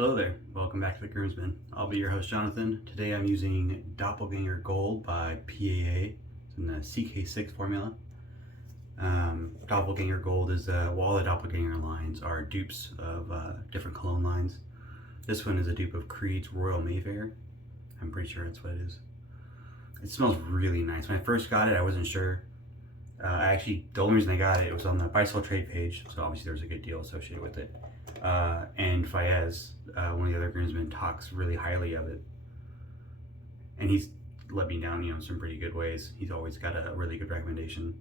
Hello there, welcome back to the Groomsman. I'll be your host Jonathan. Today I'm using Doppelganger Gold by PAA. It's in the CK6 formula. Doppelganger Gold is, all the Doppelganger lines are dupes of different cologne lines. This one is a dupe of Creed's Royal Mayfair. I'm pretty sure that's what it is. It smells really nice. When I first got it, I wasn't sure. The only reason I got it was on the Bicycle Trade page, so obviously there was a good deal associated with it. And Fayez, one of the other groomsmen, talks really highly of it. And he's let me down, in some pretty good ways. He's always got a really good recommendation.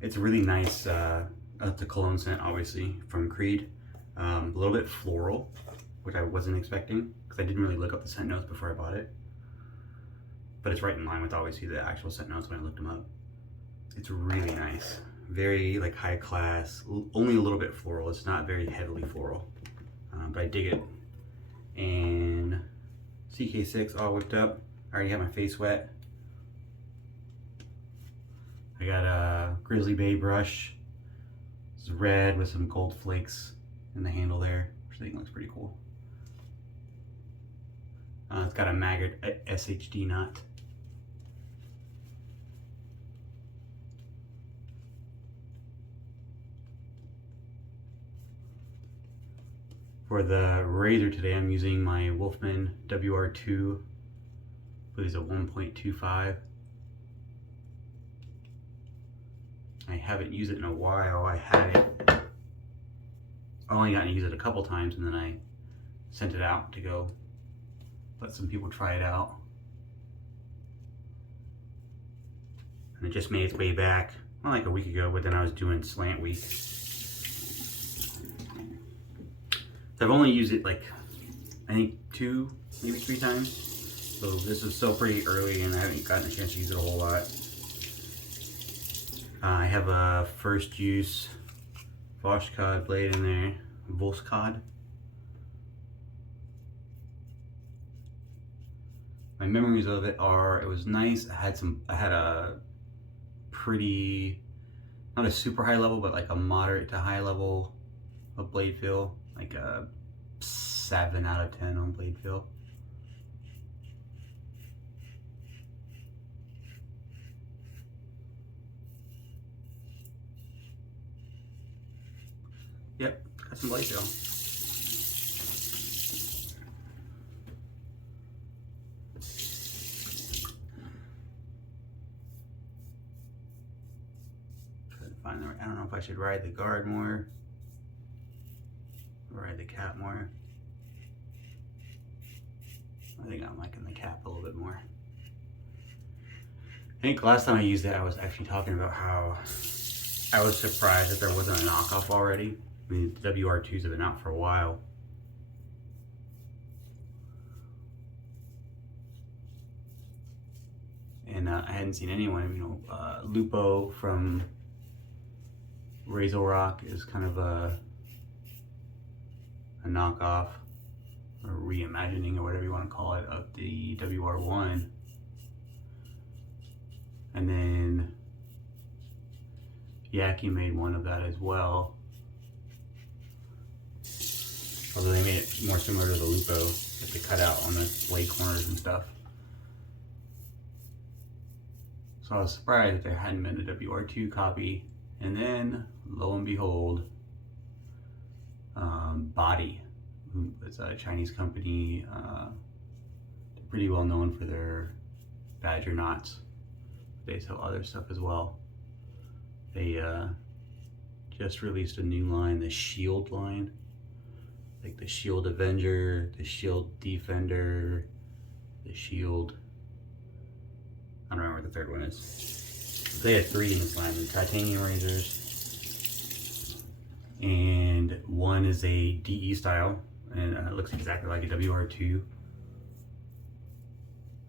It's a really nice, it's a cologne scent, obviously, from Creed. A little bit floral, which I wasn't expecting, because I didn't really look up the scent notes before I bought it. But it's right in line with, obviously, the actual scent notes when I looked them up. It's really nice. Very high class, only a little bit floral. It's not very heavily floral, but I dig it. And CK6 all whipped up. I already have my face wet. I got a Grizzly Bay Brush. It's red with some gold flakes in the handle there, which I think looks pretty cool. It's got a Maggards SHD knot. For the razor today, I'm using my Wolfman WR2, which is a 1.25. I haven't used it in a while. I had it, I only got to use it a couple times, and then I sent it out to go let some people try it out. And it just made its way back, not like a week ago, but then I was doing slant week. So I've only used it I think 2, maybe 3 times. So this is still pretty early and I haven't gotten a chance to use it a whole lot. I have a first use Voskhod blade in there, Voskhod. My memories of it are, it was nice. I had a pretty, not a super high level, but like a moderate to high level of blade feel. Like a 7 out of 10 on blade feel. Yep, got some blade feel. I don't know if I should ride the guard more. Ride the cap more. I think I'm liking the cap a little bit more. I think last time I used it, I was actually talking about how I was surprised that there wasn't a knockoff already. I mean, the WR2s have been out for a while. And I hadn't seen anyone, Lupo from Razor Rock is kind of a knockoff or reimagining or whatever you want to call it of the WR1. And then Yaki made one of that as well. Although they made it more similar to the Lupo that they cut out on the blade corners and stuff. So I was surprised that there hadn't been a WR2 copy. And then, lo and behold, Body, who is a Chinese company, they're pretty well known for their badger knots. They sell other stuff as well. They just released a new line, the Shield line, like the Shield Avenger, the Shield Defender, the Shield, I don't remember what the third one is. They had 3 in this line, the titanium razors. And one is a DE style, and it looks exactly like a WR2.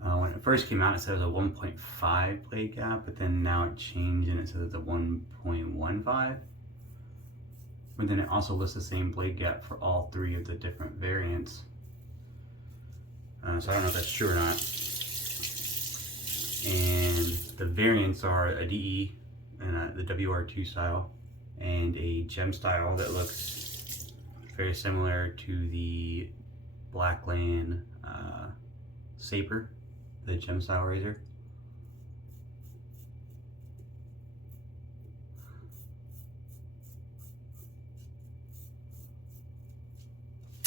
When it first came out, it said it was a 1.5 blade gap, but then now it changed and it says it's a 1.15. But then it also lists the same blade gap for all 3 of the different variants. So I don't know if that's true or not. And the variants are a DE and the WR2 style, and a gem style that looks very similar to the Blackland Saber, the gem style razor.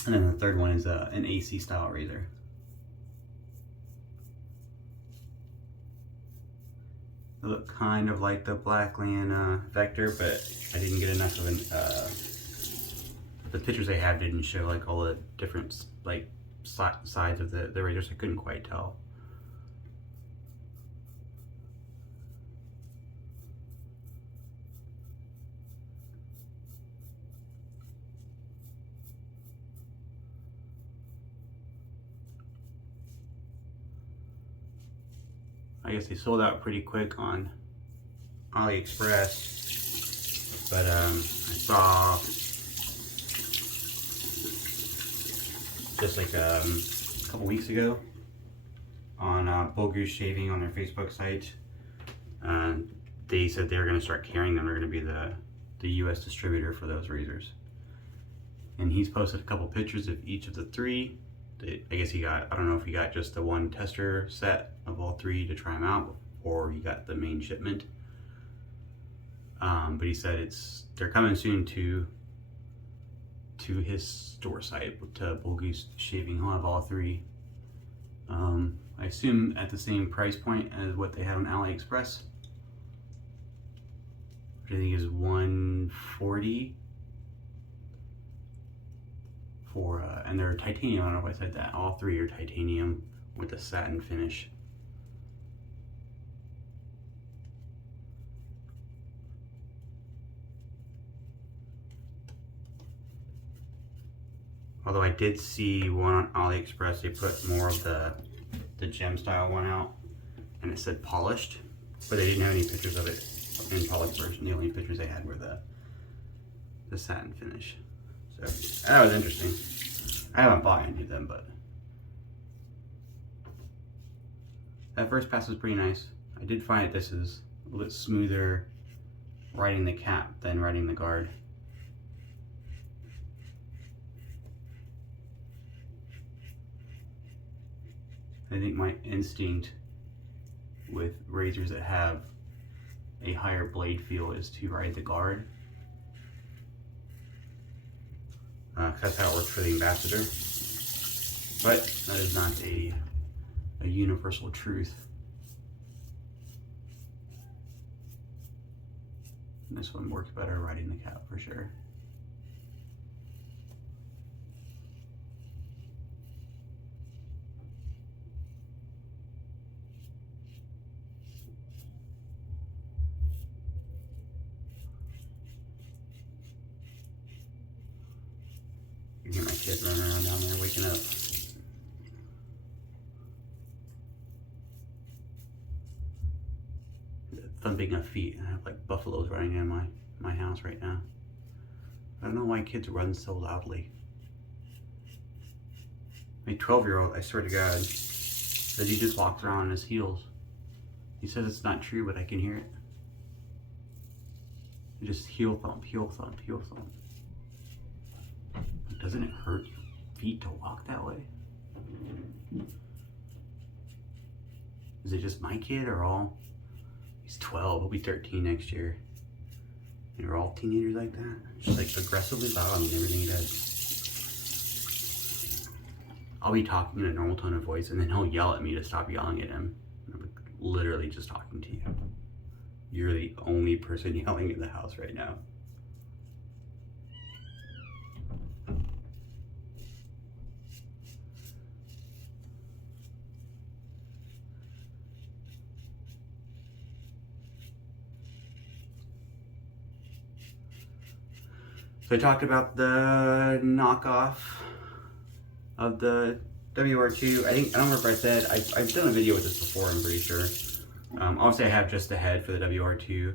And then the third one is an AC style razor. They look kind of like the Blackland Vector, but I didn't get enough of an, the pictures they have didn't show like all the different like sides of the razors. I couldn't quite tell. I guess they sold out pretty quick on AliExpress, but I saw just like a couple weeks ago on Bull Goose Shaving on their Facebook site. They said they were going to start carrying them. They're going to be the US distributor for those razors. And he's posted a couple pictures of each of the three. I guess he got, I don't know if he got just the one tester set of all three to try them out, or he got the main shipment. But he said they're coming soon to his store site, to Bull Goose Shaving. He'll have all three. I assume at the same price point as what they had on AliExpress, which I think is $140 for, and they're titanium. I don't know if I said that. All three are titanium with a satin finish. Although I did see one on AliExpress, they put more of the gem style one out, and it said polished, but they didn't have any pictures of it in polished version. The only pictures they had were the satin finish. So that was interesting. I haven't bought any of them, but that first pass was pretty nice. I did find that this is a little bit smoother riding the cap than riding the guard. I think my instinct with razors that have a higher blade feel is to ride the guard. That's how it works for the Ambassador. But that is not a universal truth. And this one works better riding the cap for sure. You hear my kids running around down there waking up. Thumping of feet. I have like buffaloes running in my house right now. I don't know why kids run so loudly. My 12-year-old, I swear to God, says he just walks around on his heels. He says it's not true, but I can hear it. He just heel thump, heel thump, heel thump. Doesn't it hurt your feet to walk that way? Is it just my kid or all? He's 12, he'll be 13 next year. And you're all teenagers like that? Just like aggressively loud on everything he does. I'll be talking in a normal tone of voice and then he'll yell at me to stop yelling at him. I'm literally just talking to you. You're the only person yelling in the house right now. So I talked about the knockoff of the WR2. I don't remember if I said, I've done a video with this before, I'm pretty sure. Obviously I have just the head for the WR2.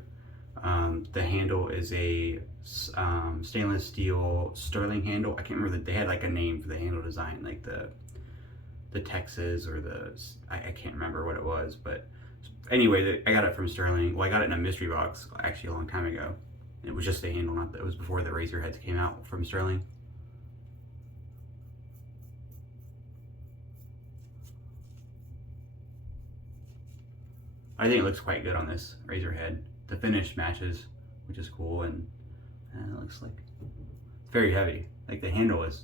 The handle is a stainless steel Stirling handle. I can't remember, they had like a name for the handle design, like the Texas or I can't remember what it was, but anyway, I got it from Stirling. Well, I got it in a mystery box actually a long time ago. It was just a handle, it was before the razor heads came out from Stirling. I think it looks quite good on this razor head. The finish matches, which is cool, and it looks like it's very heavy. Like the handle is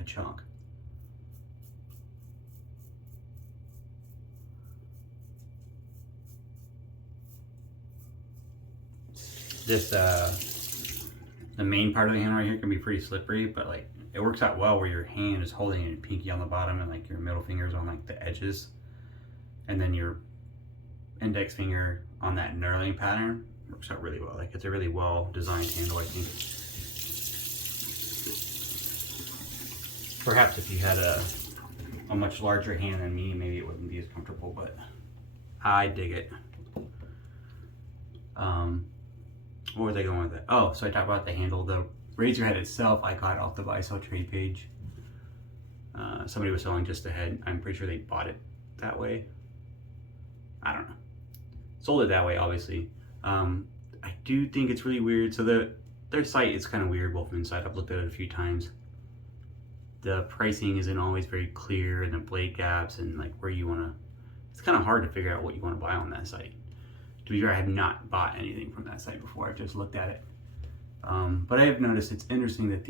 a chunk. This the main part of the handle right here can be pretty slippery, but like it works out well where your hand is holding your pinky on the bottom and like your middle finger's on like the edges, and then your index finger on that knurling pattern. Works out really well. Like it's a really well designed handle, I think. Perhaps if you had a much larger hand than me, maybe it wouldn't be as comfortable, but I dig it. What was I going with it? Oh, so I talked about the handle. The razor head itself, I got off the buy sell trade page. Somebody was selling just the head. I'm pretty sure they bought it that way. I don't know. Sold it that way, obviously. I do think it's really weird. So their site is kind of weird, Wolfman's site. I've looked at it a few times. The pricing isn't always very clear, and the blade gaps and like where you want to. It's kind of hard to figure out what you want to buy on that site. To be fair, I have not bought anything from that site before. I've just looked at it. But I have noticed it's interesting that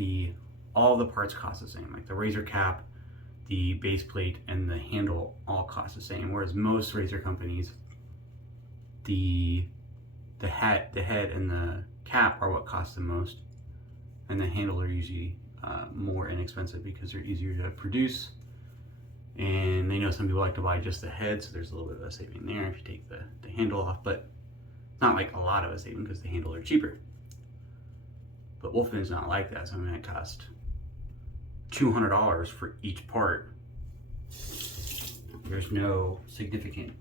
all the parts cost the same. Like the razor cap, the base plate, and the handle all cost the same. Whereas most razor companies, the head and the cap are what cost the most, and the handle are usually more inexpensive because they're easier to produce. And they know some people like to buy just the head, so there's a little bit of a saving there if you take the handle off, but it's not like a lot of a saving because the handle are cheaper. But Wolfman's not like that, so I mean it cost $200 for each part. There's no significant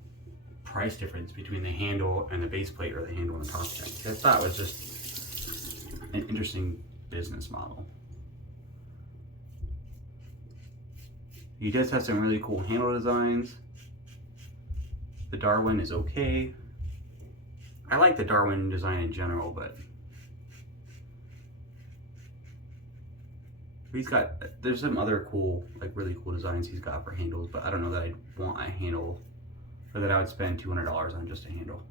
price difference between the handle and the base plate or the handle and the top hat. I thought it was just an interesting business model. He does have some really cool handle designs. The Darwin is okay. I like the Darwin design in general, but there's some other cool, like really cool designs he's got for handles, but I don't know that I'd want a handle, or that I would spend $200 on just a handle.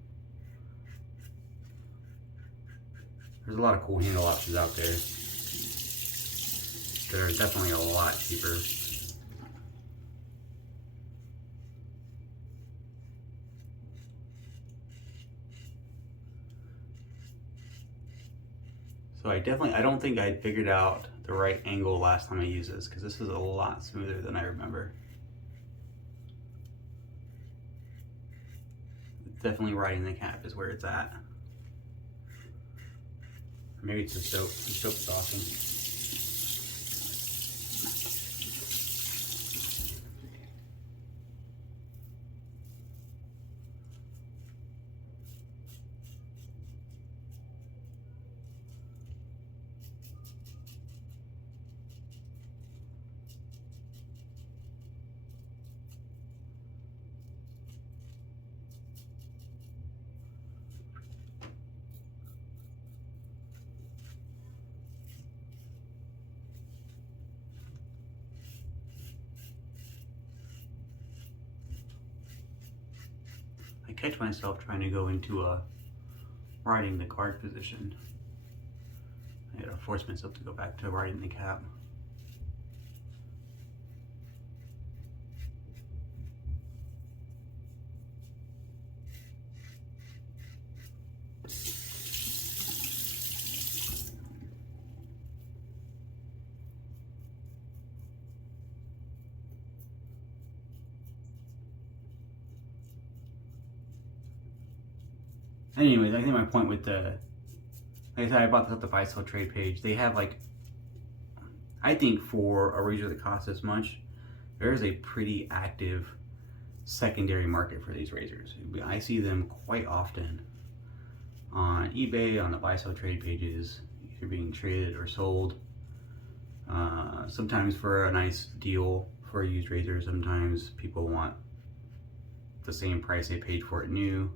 There's a lot of cool handle options out there that are definitely a lot cheaper. So I don't think I figured out the right angle last time I used this, because this is a lot smoother than I remember. Definitely riding the cap is where it's at. Or maybe it's the soap. The soap's awesome. I catch myself trying to go into a riding the guard position. I gotta force myself to go back to riding the cap. Anyways, I think my point with like I said, I bought this at the buy sell trade page. They have like, I think for a razor that costs this much, there is a pretty active secondary market for these razors. I see them quite often on eBay, on the buy sell trade pages, either being traded or sold. Sometimes for a nice deal for a used razor. Sometimes people want the same price they paid for it new.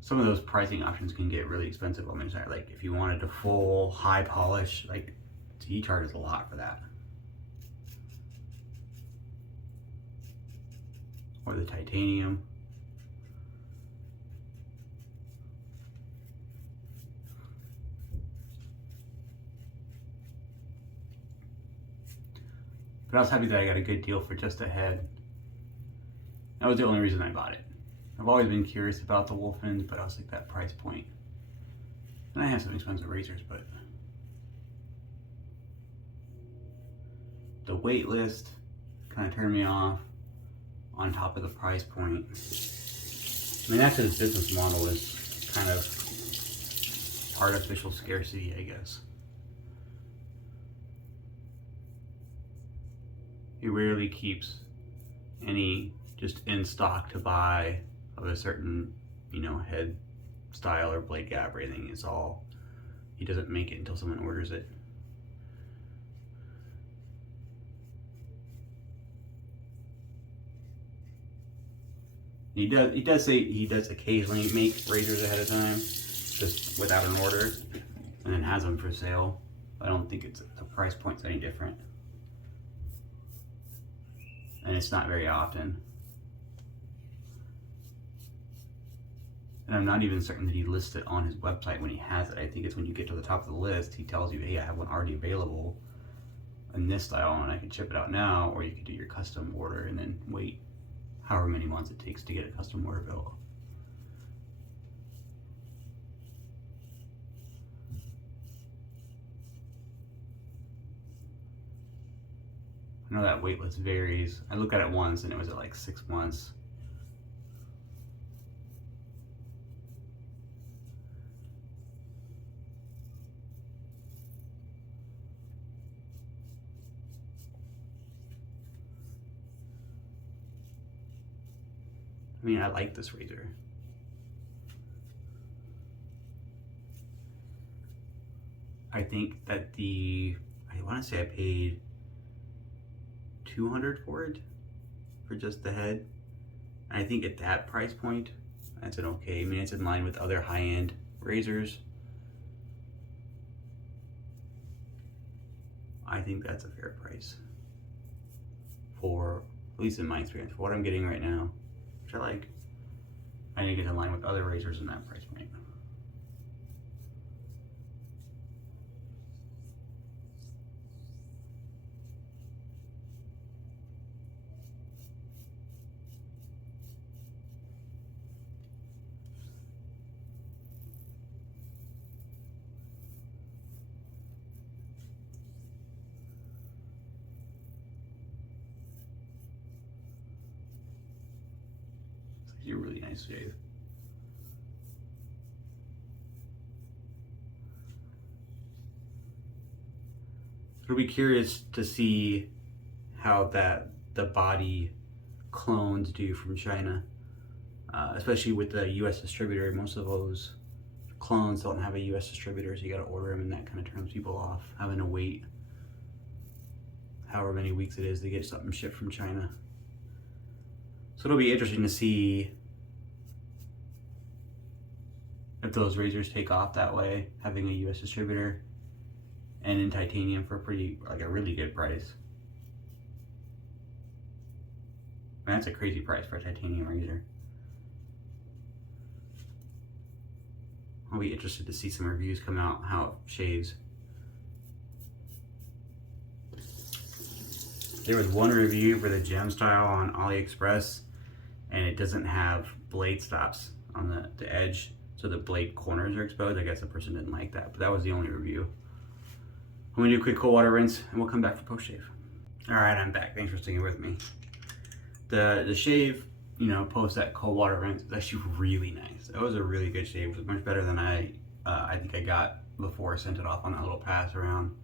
Some of those pricing options can get really expensive on the side. Like if you wanted a full high polish, like he charges a lot for that. or the titanium. But I was happy that I got a good deal for just a head. That was the only reason I bought it. I've always been curious about the Wolfmans, but I was like, that price point. And I have some expensive razors, but the wait list kind of turned me off, on top of the price point. I mean, that's his business model, is kind of artificial scarcity, I guess. He rarely keeps any just in stock to buy of a certain, you know, head style or blade gap or anything. It's all, he doesn't make it until someone orders it. He does say he does occasionally make razors ahead of time, just without an order, and then has them for sale. I don't think the price point's any different. And it's not very often. And I'm not even certain that he lists it on his website when he has it. I think it's when you get to the top of the list, he tells you, hey, I have one already available in this style and I can ship it out now, or you can do your custom order and then wait however many months it takes to get a custom order built. I know that wait list varies. I looked at it once and it was at like 6 months. I mean, I like this razor. I think that I want to say I paid $200 for it, for just the head. I think at that price point, that's an okay. I mean, it's in line with other high-end razors. I think that's a fair price for, at least in my experience, for what I'm getting right now, which I like. I think it's in line with other razors in that price point. It's a really nice shave. It'll be curious to see how the body clones do from China, especially with the U.S. distributor. Most of those clones don't have a U.S. distributor, so you got to order them, and that kind of turns people off, having to wait however many weeks it is to get something shipped from China. So it'll be interesting to see if those razors take off that way, having a U.S. distributor and in titanium for a really good price. Man, that's a crazy price for a titanium razor. I'll be interested to see some reviews come out, how it shaves. There was one review for the gem style on AliExpress, and it doesn't have blade stops on the edge, so the blade corners are exposed. I guess the person didn't like that, but that was the only review. I'm gonna do a quick cold water rinse, and we'll come back for post shave. All right, I'm back. Thanks for sticking with me. The shave, you know, post that cold water rinse is actually really nice. That was a really good shave. It was much better than I think I got before I sent it off on that little pass around.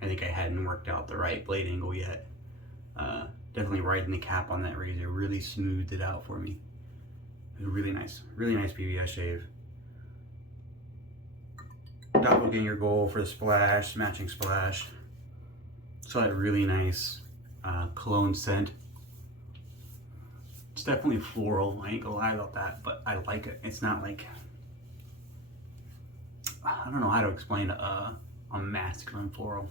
I think I hadn't worked out the right blade angle yet. Definitely riding the cap on that razor really smoothed it out for me. It was really nice PBS shave. Doppelganger Gold for the splash, matching splash. So that really nice cologne scent. It's definitely floral. I ain't gonna lie about that, but I like it. It's not like, I don't know how to explain a masculine floral,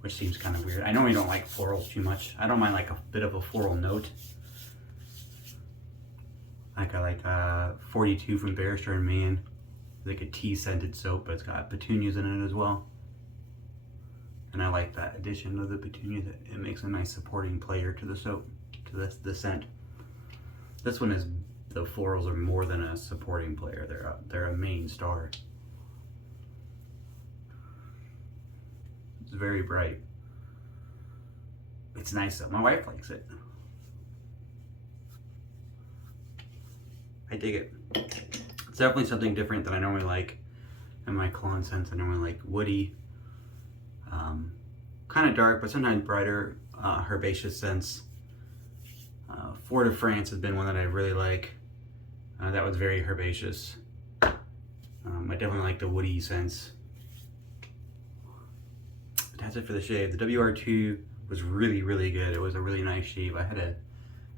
which seems kind of weird. I normally don't like florals too much. I don't mind like a bit of a floral note, I got like 42 from Barrister and Man, like a tea scented soap, but it's got petunias in it as well. And I like that addition of the petunias. It makes a nice supporting player to the soap, to the scent. This one is, the florals are more than a supporting player. They're a main star. It's very bright. It's nice though. My wife likes it. I dig it. It's definitely something different than I normally like in my cologne scents. I normally like woody, kind of dark, but sometimes brighter, herbaceous scents. Fort de France has been one that I really like. That was very herbaceous. I definitely like the woody scents. But that's it for the shave. The WR2 was really, really good. It was a really nice shave. I had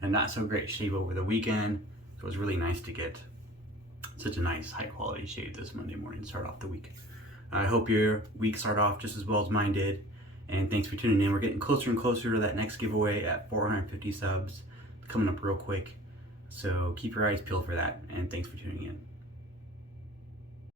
a not so great shave over the weekend, so it was really nice to get such a nice high quality shave this Monday morning to start off the week. I hope your week started off just as well as mine did, and thanks for tuning in. We're getting closer and closer to that next giveaway at 450 subs, coming up real quick, so keep your eyes peeled for that, and thanks for tuning in.